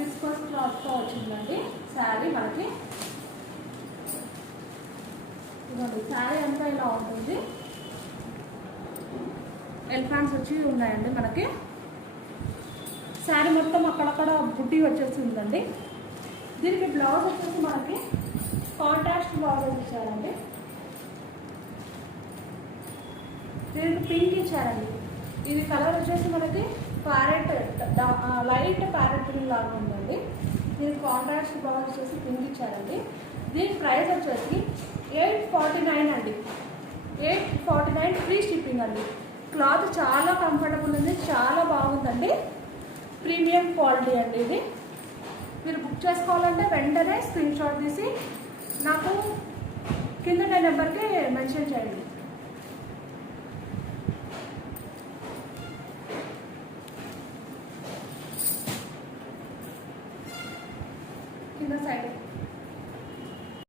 Viscose క్లాత్తో వచ్చిందండి శారీ మనకి. ఇదిగోండి శారీ అంతా ఇలా ఉంటుంది. ఎలిఫాంట్స్ వచ్చి ఉన్నాయండి మనకి. శారీ మొత్తం అక్కడక్కడ బుట్టి వచ్చేసి ఉందండి. దీనికి బ్లౌజ్ వచ్చేసి మనకి కాంట్రాస్ట్ బ్లౌజ్ ఇచ్చారండి. దీనికి పింక్ ఇచ్చారండి. ఇది కలర్ వచ్చేసి మనకి ప్యారెట్, లైట్ ప్యారెట్ గ్రీన్ లాగా ఉందండి. దీనికి కాంట్రాస్ట్ బ్లౌజ్ వచ్చేసి పింక్ ఇచ్చారండి. దీని ప్రైస్ వచ్చేసి 849 అండి. 849 ఫ్రీ షిప్పింగ్ అండి. క్లాత్ చాలా కంఫర్టబుల్ ఉంది, చాలా బాగుందండి. ప్రీమియం క్వాలిటీ అండి ఇది. మీరు బుక్ చేసుకోవాలంటే వెంటనే స్క్రీన్ షాట్ తీసి నాకు కింద నెంబర్కి మెన్షన్ చేయండి. కింద సైడ్